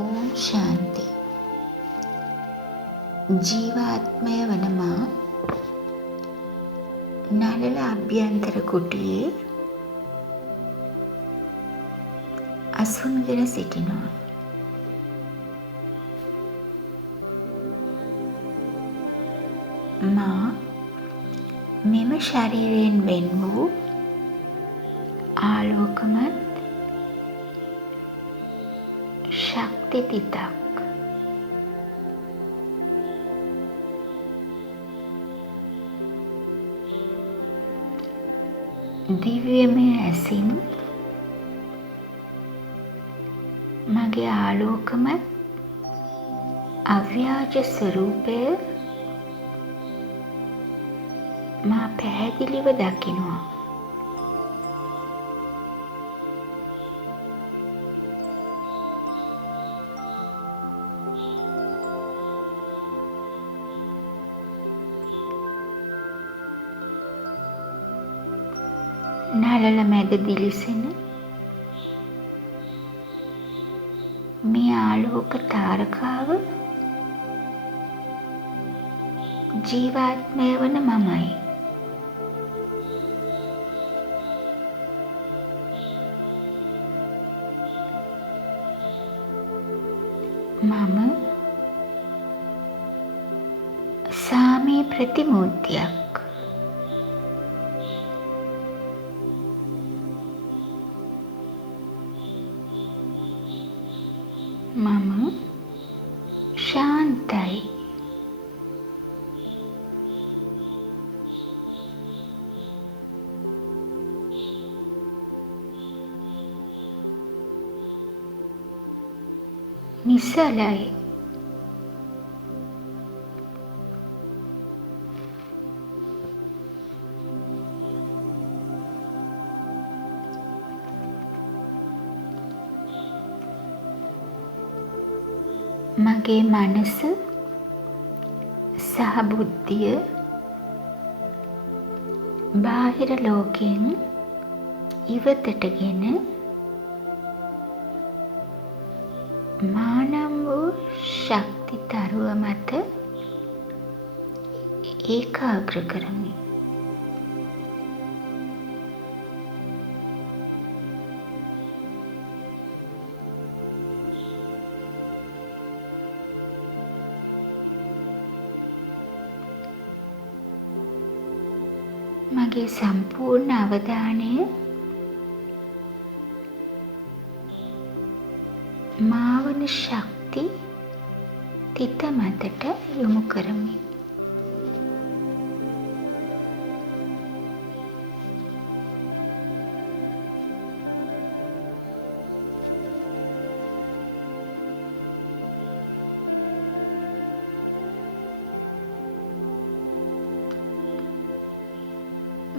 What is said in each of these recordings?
ඕම් ශාන්ති. ජීවාත්මය වන මා නළල අභ්‍යන්තර කුටියේ අසුන්ගෙන සිටිනවා. මා මෙම ශරීරයෙන් වෙන් වූ ආලෝකමත් ශක්ති පිටක්. දිව්‍යමය ඇසින් මගේ ආලෝකමත් අව්‍යාජ ස්වරූපය මා පැහැදිලිව දකිනවා. නළල මැද දිලිසෙන මේ ආලෝක තාරකාව ජීවාත්මය වන මමයි. මම සාමී ප්‍රතිමූර්තියක්. මම ශාන්තයි. නිසලයි. මගේ මනස සහ බුද්ධිය බාහිර ලෝකෙන් ඉවතටගෙන මානම් වූ ශක්ති තරුව මත ඒකාග්‍ර කරමි. මගේ සම්පූර්ණ අවධානය මාවන ශක්ති තිත මතට යොමු කරමි.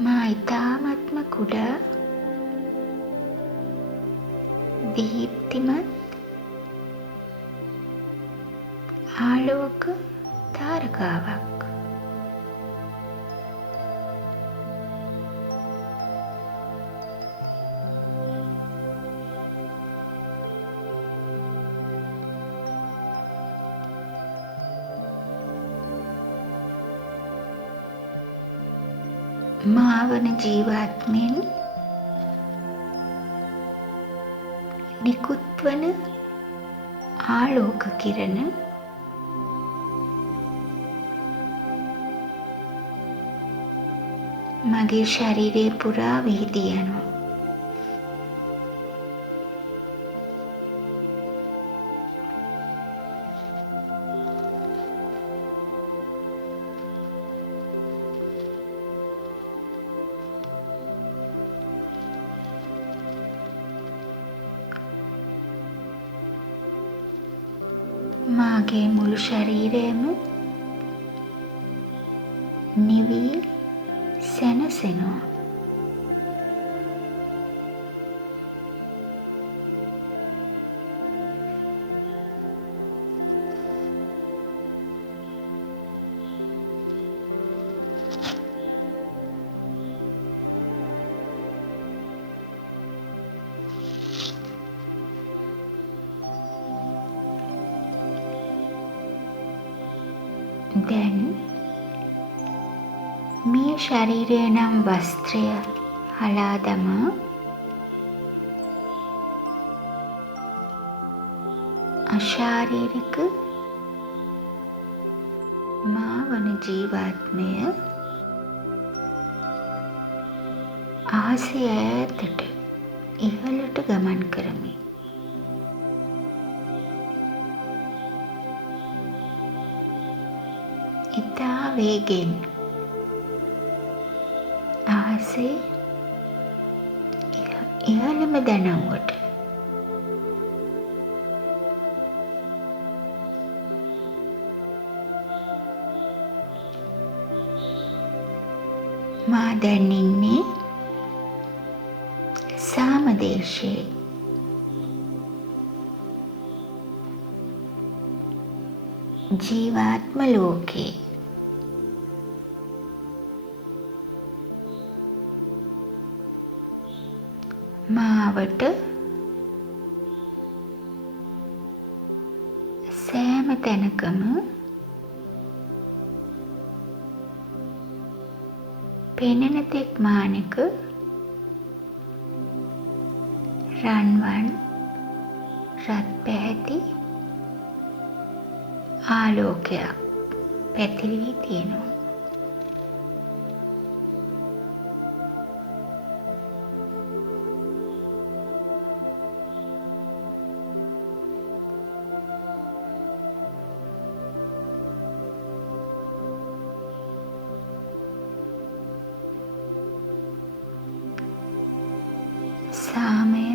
මා ඉතාමත්ම කුඩා දීප්තිමත් ආලෝක තාරකාවක්. මාවන ජීවාත්මෙන් නිකුත්වන ආලෝක කිරණ මගේ ශරීරය පුරා විහිදී යනවා. මාගේ මුළු ශරීරයම නිවී සැනසෙනවා. දැන් මේ ශරීරය නම් වස්ත්‍රය හලා දමා අශාරීරික මා වන ජීවාත්මය අහසේ ඈතට ඉහළට ගමන් කරමි. ඉතා වේගෙන් අහසේ ඉහළම දනව්වට මා දැන් ඉන්නේ සාමදේශයේ. ජීවාත්ම ලෝකේ. මාවට සෑම තැනකම පෙනෙන තෙක් මානෙක රන්වන් රත් පැහැති ආලෝකයක් පැතිරී තියෙනවා. සාමය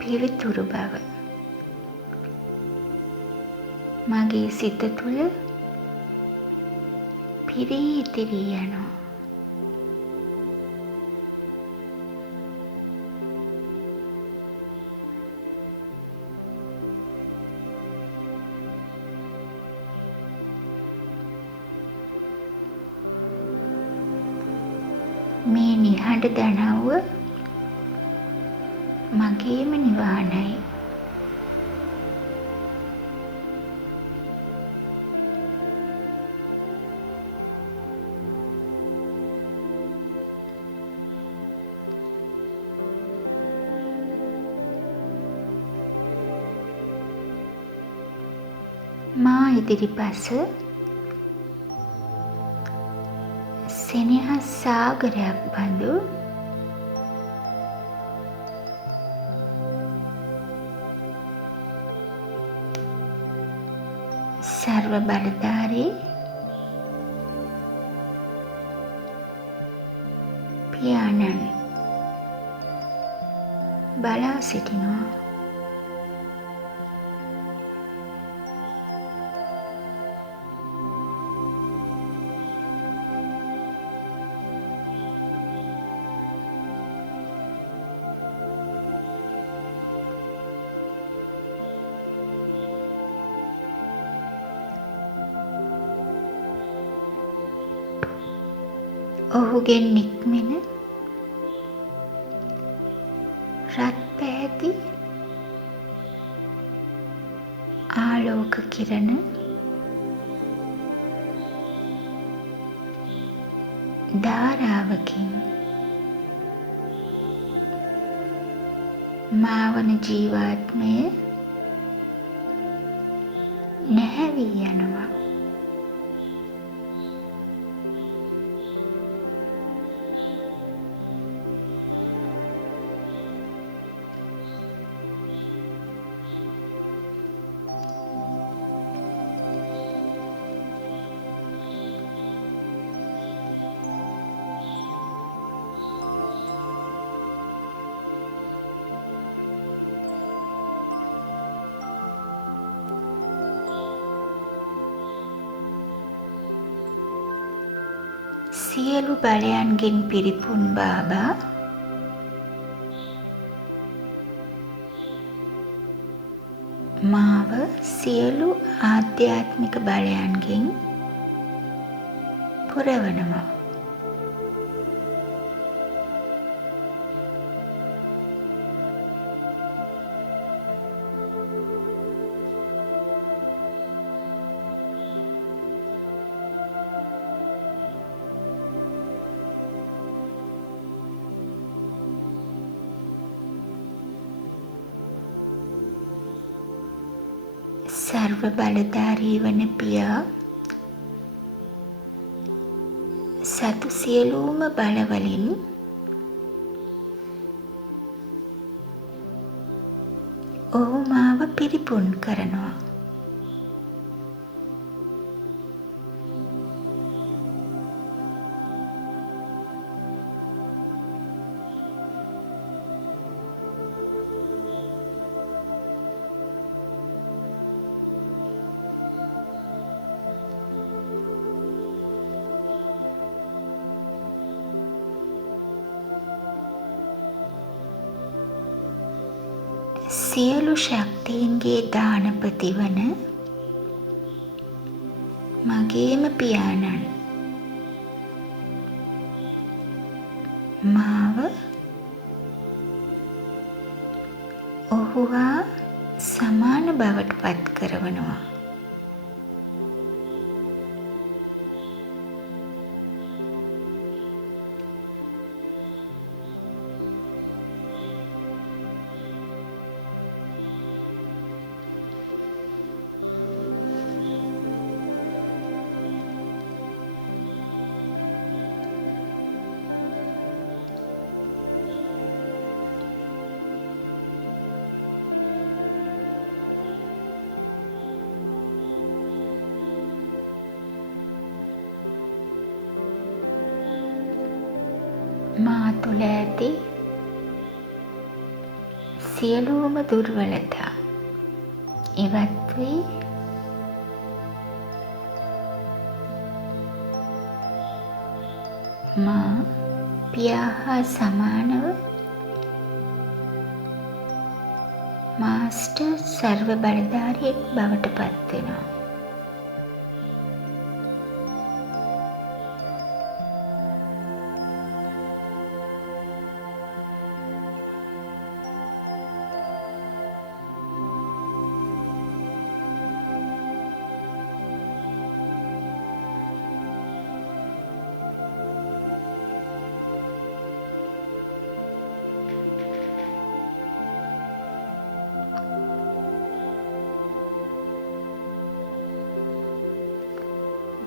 පිවිතුරු බව මගේ සිත තුළ පිරී ඉතිරී යනවා. මේ නිහඬ දනව්ව මගේම නිවහනයි. මා ඉදිරිපස සෙනෙහස් සාගරයක් බඳු සර්ව බලධාරී පියාණන් බලා සිටිනවා. ඔහුගෙන් නික්මෙන රත් පැහැති ආලෝක කිරණ ධාරාවකින් මා වන ජීවාත්මය නැහැවී යනවා. සියලු බලයන්ගෙන් පිරිපුන් බාබා මාව සියලු ආධ්‍යාත්මික බලයන්ගෙන් පුරවනවා. සර්ව බලධාරී වන පියා සතු සියලුම බලවලින් ඔහු මාව පිරිපුන් කරනවා. සියලු ශක්තීන්ගේ දානපති වන මගේම පියාණන් මාව ඔහු හා සමාන බවට පත් කරවනවා. මා තුළ ඇති සියලුම දුර්වලතා ඉවත් වී මා පියා හා සමානව මාස්ටර් සර්ව බලධාරියෙක් බවට පත් වෙනවා.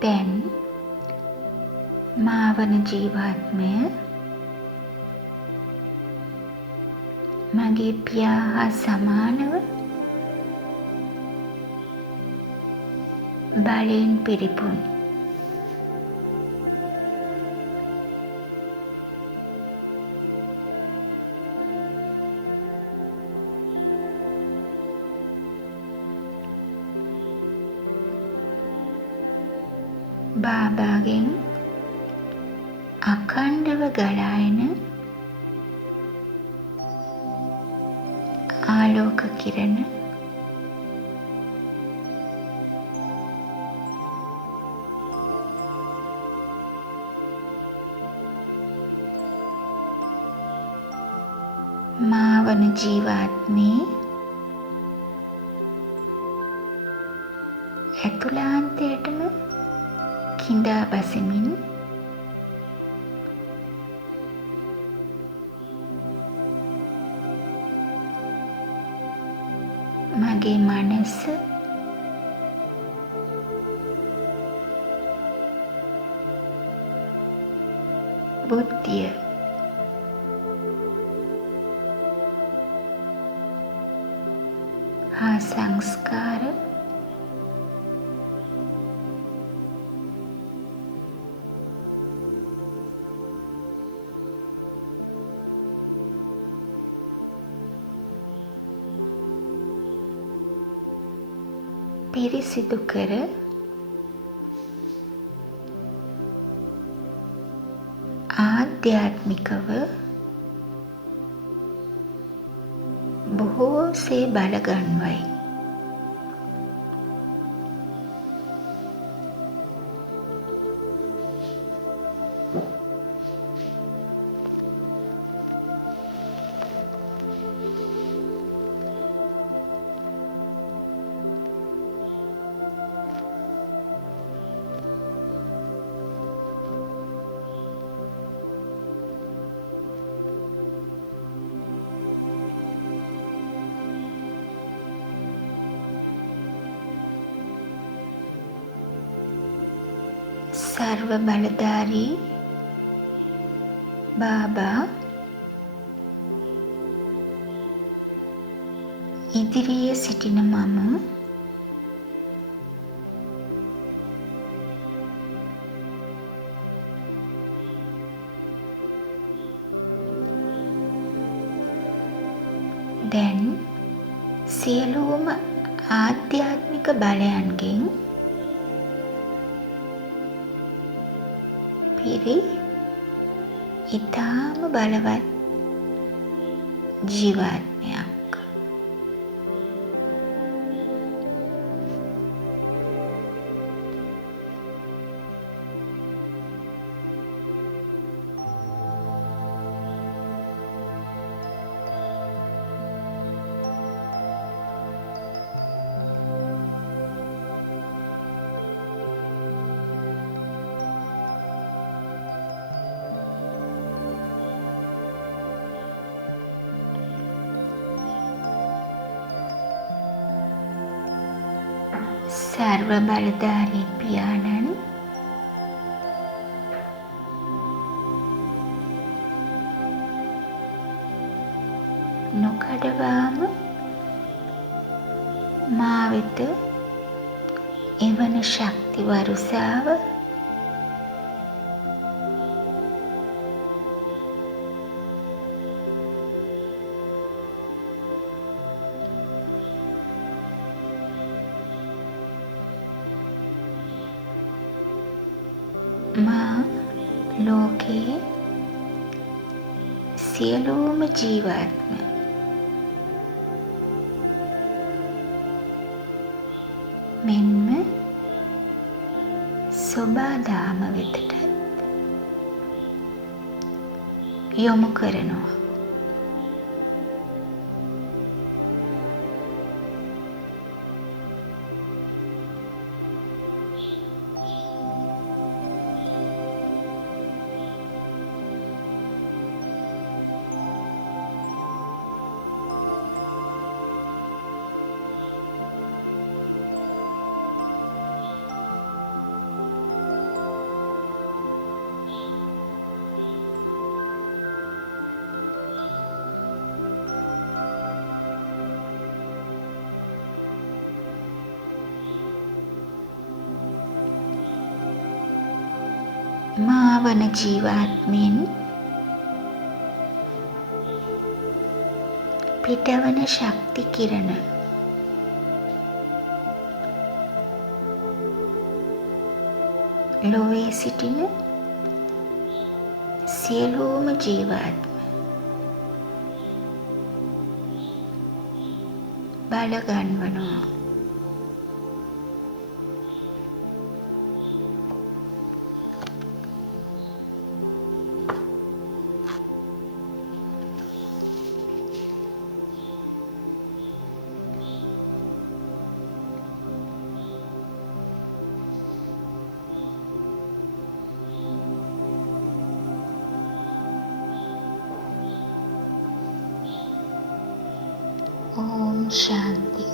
දැන් මා වන ජීවාත්මය මගේ පියා හා සමානව බලයෙන් පිරිපුන්. බාබාගෙන් අඛණ්ඩව ගලා එන ආලෝක කිරණ මා වන ජීවාත්මේ ඇතුළාන්තයටම කිඳා බසිමින් මගේ මනස බුද්ධිය හා සංස්කාර පිරිසිදු කර ආධ්‍යාත්මිකව බොහෝසේ බලගන්වයි. सर्व බලධාරී බාබා ඉදිරියේ සිටින මම දැන් සියලුම ආධ්‍යාත්මික බලයන්ගෙන් පිරි ඊටාම බලවත් ජීවාත්මයක් सर्व බලධාරී පියාණන් නොකඩවාම මා වෙත එවන ශක්ති වරුසාව මා ලෝකයේ සියලුම ජීවාත්ම මෙන්ම සෝබාදාම වෙතට යොමු කරනවා. මා වන ජීවාත්මෙන් පිටවන ශක්ති කිරණ ලෝකයේ සිටින සියලුම ජීවාත්ම බල ගන්වනවා. ओम शांति।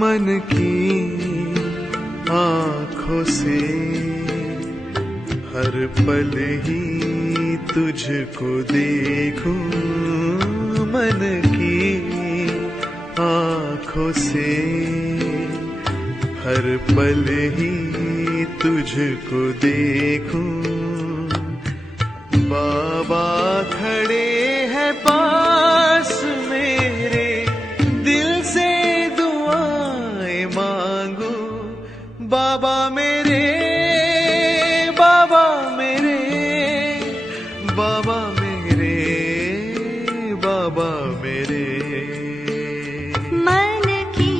मन की आँखों से हर पल ही तुझको देखूं, मन की आँखों से हर पल ही तुझको देखूं। बाबा खड़े हैं पास मेरे, दिल से दुआएं मांगू। बाबा मेरे, बाबा मेरे, बाबा मेरे, बाबा मेरे। मन की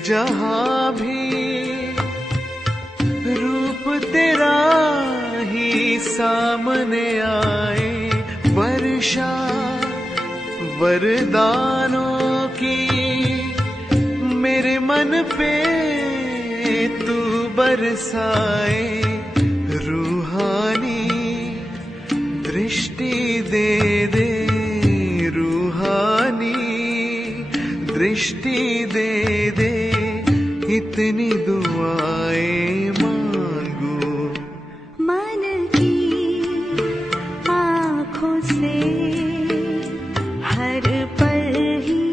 जहां भी रूप तेरा ही सामने आए, वर्षा वरदानों की मेरे मन पे तू बरसाए, रूहानी दृष्टि दे दे, रूहानी दृष्टि दे दे, इतनी दुआएं मांगू। मन की आँखों से हर पल ही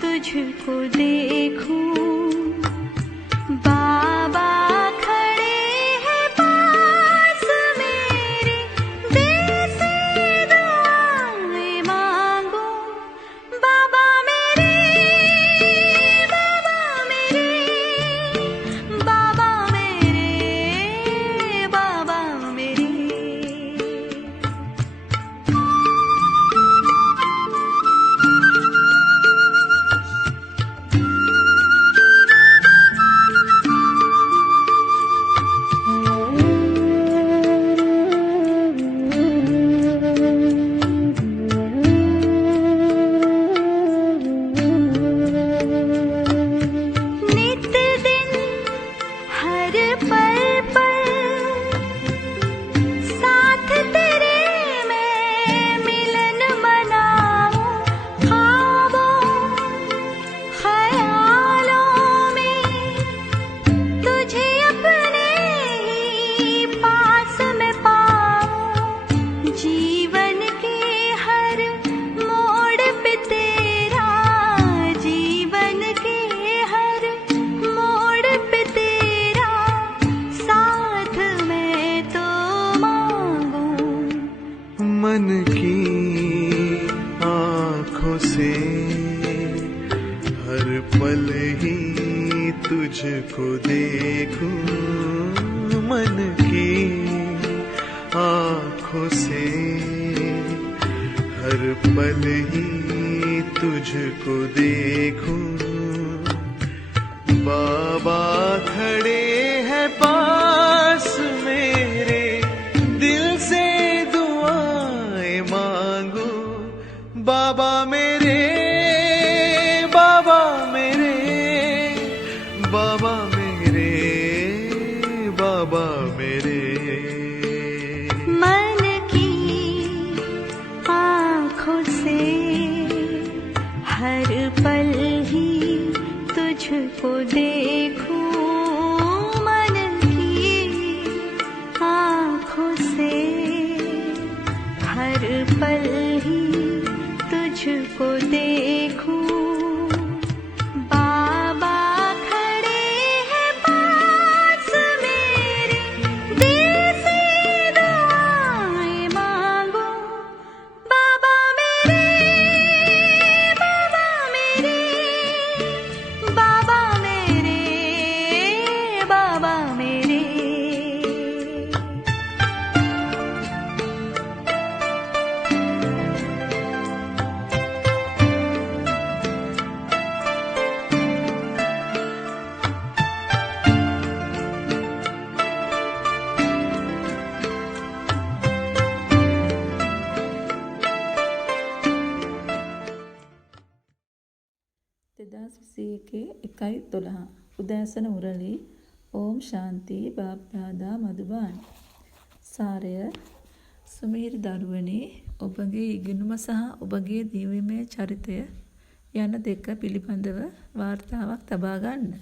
तुझको देखूं, बाबा खड़े हैं पास मेरे, दिल से दुआएं मांगू। बाबा मेरे, बाबा मेरे, बाबा मेरे, बाबा मेरे। नित दिन हर पल पल साथ तेरे मैं मिलन मनाऊं, ख्वाबों ख्यालों में तुझे अपने ही पास में पाऊं, जीवन के हर मोड़ पे तेरा, जीवन के हर मोड़ पे तेरा साथ मैं तो मांगूं। मन की आँखों से हर पल ही तुझको देखूं, मन की आँखों से हर पल ही तुझको देखूं, बाबा खड़े हैं पास मेरे, दिल से दुआएं मांगू। बाबा मेरे, बाबा मेरे, बाबा मेरे, बाबा मेरे। मन की आँखों से हर पल ही तुझको देखूं, मन की आँखों से हर पल ही तुझको देखूं, बाबा खड़े हैं पास मेरे, दिल से दुआएं मांगू। बाबा मेरे, बाबा मेरे, बाबा मेरे, बाबा मेरे। උදෑසන උරලි ඕම් ශාන්ති බාප්දාදා මధుබාන් සාරය සුමීර් දරුවනි ඔබගේ ඉගෙනුම සහ ඔබගේ දිවීමේ චරිතය යන දෙක පිළිබඳව වාර්තාවක් තබා ගන්න.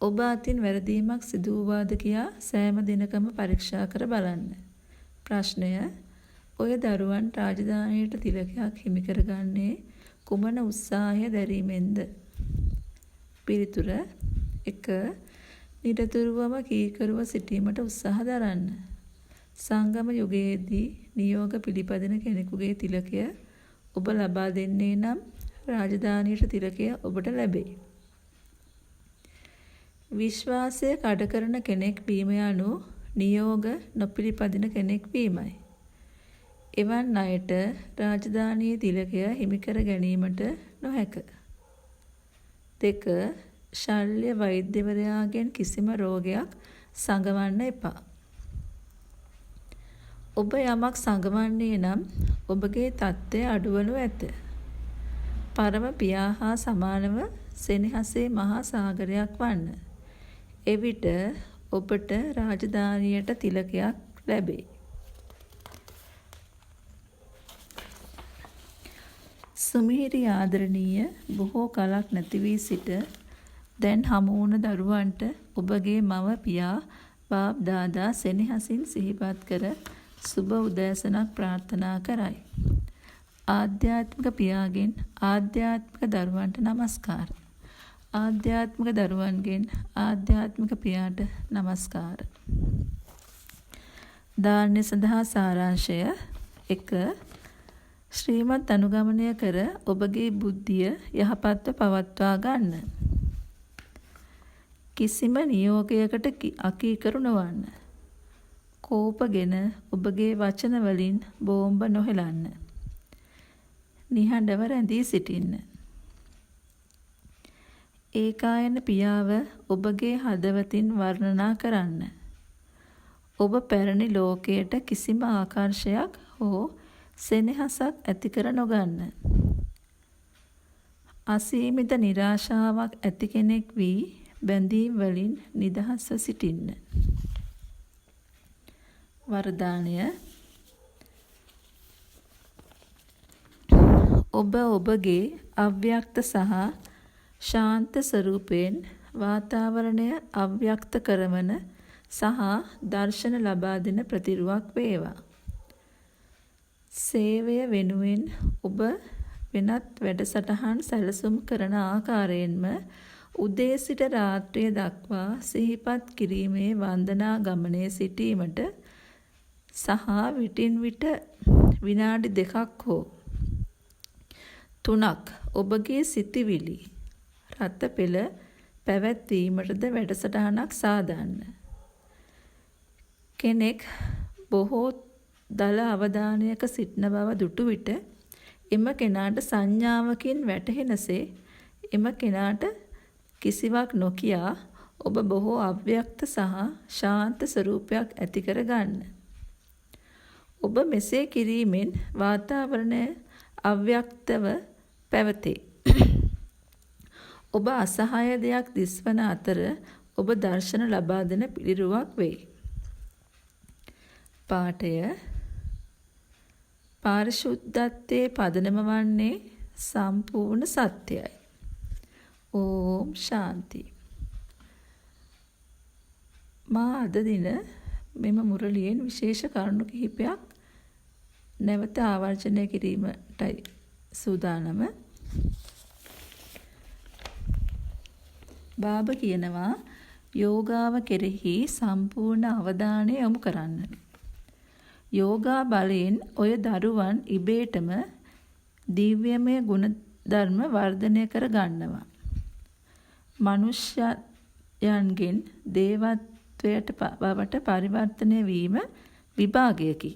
ඔබ අතින් වැරදීමක් සිදු වූවාද කියා සෑම දිනකම පරීක්ෂා කර බලන්න. ප්‍රශ්නය ඔය දරුවන් රාජධානියට තිලකයක් හිමි කරගන්නේ කුමන උත්සාහය දැරීමෙන්ද? පිළිතුර 1. නිරතුරුවම කීකරුව සිටීමට උත්සාහ දරන්න. සංගම යුගයේදී නියෝග පිළිපදින කෙනෙකුගේ තිලකය ඔබ ලබා දෙන්නේ නම් රාජධානියට තිලකය ඔබට ලැබේ. විශ්වාසය කඩ කරන කෙනෙක් වීම යනු නියෝග නොපිළිපදින කෙනෙක් වීමයි. එවන් අයට රාජධානියේ තිලකය හිමි කර ගැනීමට නොහැක. 2. ශල්‍ය වෛද්‍යවරයාගෙන් කිසිම රෝගයක් සඟවන්න එපා. ඔබ යමක් සඟවන්නේ නම් ඔබගේ තත්ත්වය අඩුවනු ඇත. පරම පියා හා සමානව සෙනෙහසේ මහා සාගරයක් වන්න. එවිට ඔබට රාජධානියට තිලකයක් ලැබේ. සුමිහිරි ආදරණීය බොහෝ කලක් නැති වී සිට දැන් හමු වුණ දරුවන්ට ඔබගේ මව පියා බාප් දාදා සෙනෙහසින් සිහිපත් කර සුබ උදෑසනක් ප්‍රාර්ථනා කරයි. ආධ්‍යාත්මික පියාගෙන් ආධ්‍යාත්මික දරුවන්ට නමස්කාර. ආධ්‍යාත්මික දරුවන්ගෙන් ආධ්‍යාත්මික පියාට නමස්කාර. දානය සඳහා සාරාංශය 1. ශ්‍රීමත් අනුගමනය කර ඔබගේ බුද්ධිය යහපත්ව පවත්වා ගන්න. කිසිම නියෝගයකට අකීකරු නොවන්න. කෝපගෙන ඔබගේ වචන වලින් බෝම්බ නොහෙලන්න. නිහඬව රැඳී සිටින්න. ඒකායන පියාව ඔබගේ හදවතින් වර්ණනා කරන්න. ඔබ පැරණි ලෝකයට කිසිම ආකර්ෂයක් හෝ සෙනෙහසක් ඇති කර නොගන්න. අසීමිත නිරාශාවක් ඇති කෙනෙක් වී බැඳීම් වලින් නිදහස්ව සිටින්න. වරදානය ඔබ ඔබගේ අව්‍යක්ත සහ ශාන්ත ස්වරූපයෙන් වාතාවරණය අව්‍යක්ත කරවන සහ දර්ශන ලබා දෙන ප්‍රතිරුවක් වේවා. සේවය වෙනුවෙන් ඔබ වෙනත් වැඩසටහන් සැලසුම් කරන ආකාරයෙන්ම උදේ සිට රාත්‍රිය දක්වා සිහිපත් කිරීමේ වන්දනා ගමනේ සිටීමට සහ විටින් විට විනාඩි 2ක් හෝ 3ක් ඔබගේ සිතිවිලි රත පෙළ පැවැත්වීමටද වැඩසටහනක් සාදන්න. කෙනෙක් බොහෝ දල අවධානයක සිටින බව දුටු විට එම කෙනාට සංඥාවකින් වැටහෙනසේ එම කෙනාට කිසිවක් නොකියා ඔබ බොහෝ අව්‍යක්ත සහ ශාන්ත ස්වරූපයක් ඇති කර ගන්න. ඔබ මෙසේ කිරීමෙන් වාතාවරණය අව්‍යක්තව පැවතේ. ඔබ අසහාය දෙයක් දිස්වන අතර ඔබ දර්ශන ලබා දෙන පිළිරුවක් වේ. පාඨය පාරිශුද්ධත්වයේ පදනම වන්නේ සම්පූර්ණ සත්‍යයි. ඕම් ශාන්ති. මා අද දින මෙම මුරලියෙන් විශේෂ කරුණු කිහිපයක් නැවත ආවර්ජනය කිරීමටයි සූදානම. බාබ කියනවා යෝගාව කෙරෙහි සම්පූර්ණ අවධානය යොමු කරන්න. යෝගා බලයෙන් ඔය දරුවන් ඉබේටම දිව්‍යමය ගුණධර්ම වර්ධනය කර ගන්නවා. මනුෂ්‍යයන්ගෙන් දේවත්වයට බවට පරිවර්තනය වීම විභාගයකි.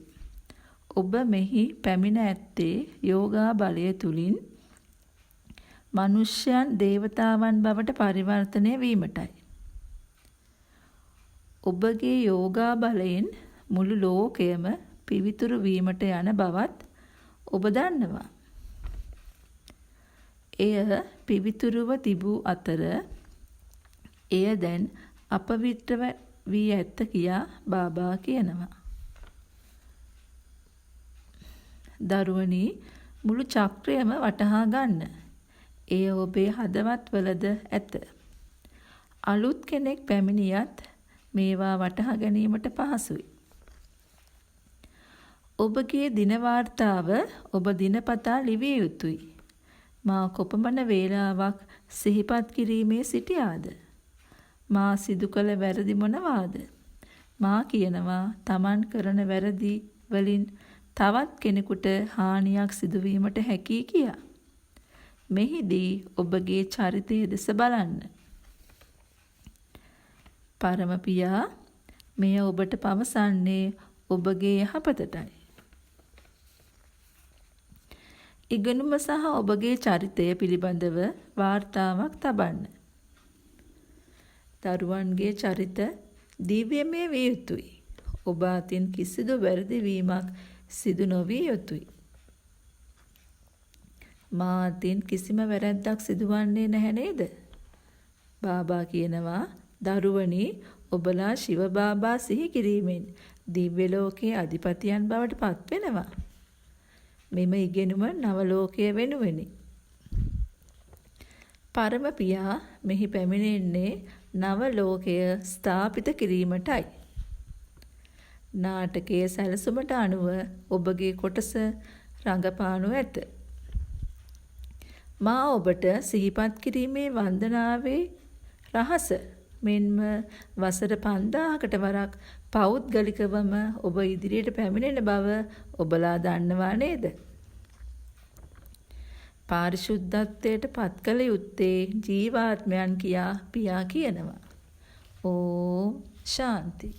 ඔබ මෙහි පැමිණ ඇත්තේ යෝගා බලය තුලින් මනුෂ්‍යයන් දේවතාවන් බවට පරිවර්තනය වීමටයි. ඔබගේ යෝගා බලයෙන් මුළු ලෝකයම පිවිතුරු වීමට යන බවත් ඔබ දන්නවා. එය පිවිතුරුව තිබූ අතර එය දැන් අපවිත්‍ර වී ඇත්ත කියා බාබා කියනවා. දරුවනි, මුළු චක්‍රයම වටහා ගන්න. එය ඔබේ හදවත්වලද ඇත. අලුත් කෙනෙක් පැමිණියත් මේවා වටහා ගැනීමට පහසුයි. ඔබගේ දින වාර්තාව ඔබ දිනපතා ලිවිය යුතුයි. මා කොපමණ වේලාවක් සිහිපත් කිරීමේ සිටියාද? මා සිදු කළ වැරදි මොනවාද? මා කියනවා Taman කරන වැරදි වලින් තවත් කෙනෙකුට හානියක් සිදුවීමට හැකි කියා. මෙහිදී ඔබගේ චරිතය දෙස බලන්න. පරම පියා මෙය ඔබට පවසන්නේ ඔබගේ යහපතටයි. ඉගෙනුම සහ ඔබගේ චරිතය පිළිබඳව වාර්තාවක් තබන්න. දරුවන්ගේ චරිත දිව්‍යමය විය යුතුයි. ඔබ අතින් කිසිදු වැරදිවීමක් සිදු නොවිය යුතුයි. මා අතින් කිසිම වැරැද්දක් සිදුවන්නේ නැහැ නේද? බාබා කියනවා, දරුවනි, ඔබලා ශිව බාබා සිහි කිරීමෙන් දිව්‍ය ලෝකයේ අධිපතියන් බවට පත් වෙනවා. මෙම ඉගෙනුම නව ලෝකය වෙනුවෙනි. පරම පියා මෙහි පැමිණෙන්නේ නව ලෝකය ස්ථාපිත කිරීමටයි. නාටකයේ සැලසුමට අනුව ඔබගේ කොටස රඟපානු ඇත. මා ඔබට සිහිපත් කිරීමේ වන්දනාවේ රහස මෙන්ම වසර 5000කට වරක් පෞද්ගලිකවම ඔබ ඉදිරියට පැමිණෙන බව ඔබලා දන්නවා නේද? පාරිශුද්ධත්වයට පත් කළ යුත්තේ ජීවාත්මයන් කියා පියා කියනවා. ඕම් ශාන්ති.